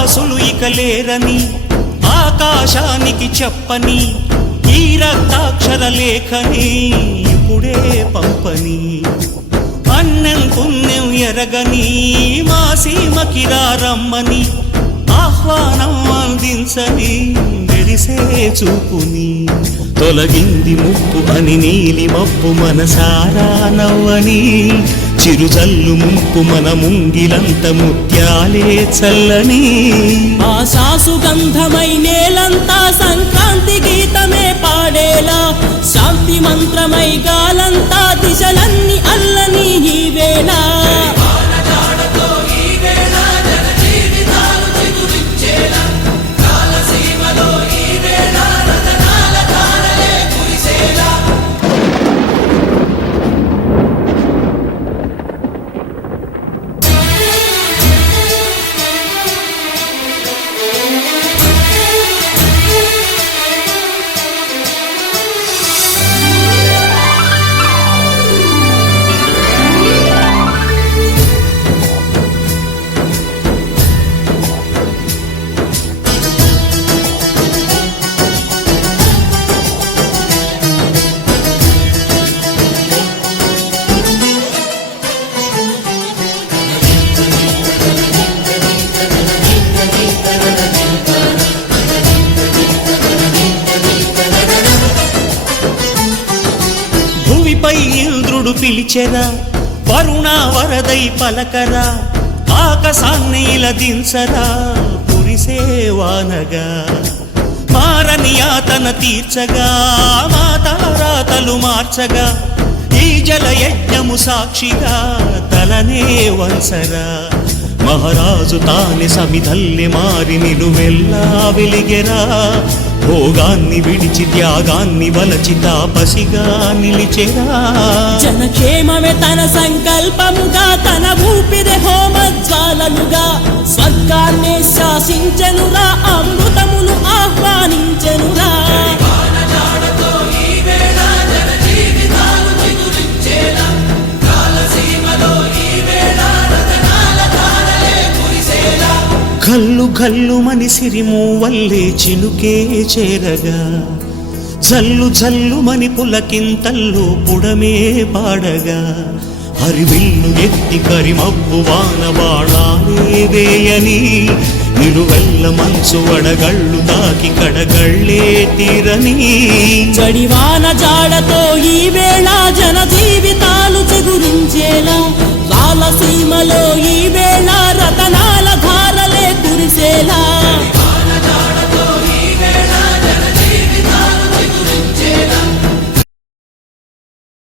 వాసులు ఇక లేరని ఆకాశానికి చెప్పని ఈ రక్తాక్షర లేఖని ఇప్పుడే పంపని అన్నం పుణ్యం ఎరగని మా సీమకిరా రమ్మని ఆహ్వానం అందించని మెరిసే చూపుని తొలగింది ముప్పు అని నీలి మప్పు మనసారా నవ్వని చిరుజల్లు ముంపు మన ముంగిలంత ముత్యాలే చల్లని ఆశాసు గంధమై నేలంతా సంక్రాంతి గీతమే పాడేలా శాంతి మంత్రమై గాలంతా దిశలన్నీ అల్లని ఈ వేళ ఇంద్రుడు పిలిచెరా వరుణ వరదై పలకరా ఆకాశాన్ని దించరా కురిసేవానగా మారని యాతన తీర్చగా మా తారాతలు మార్చగా ఈ జల యజ్ఞము సాక్షిగా తలనే వంచరా మహారాజు తానే సమిధల్లి మారి నిలువెల్లా వెలిగెరా భోగాన్ని విడిచి త్యాగాన్ని వలచి తాపసిగా నిలిచెరా జనక్షేమమే తన సంకల్పముగా తన ఊపిరి హోమజ్వాలలుగా స్వర్గాన్ని శాసించెనురా అమృతమును ఆహ్వానించెనురా కల్లు కల్లు మని సిరిము వల్లే చినుకే చేరగా జల్లు జల్లు మని పులకింతల్లు పుడమే పాడగా హరివిల్లు ఎత్తి కరిమబ్బు వాన బాణాలే వేయని నిలువెల్ల మంచు వడగళ్ళు తాకి కడగళ్ళే తీరని జడివాన జాడతో ఈ వేళ జన జీవితాలు చిగురించేలా రాలసీమలో ఈ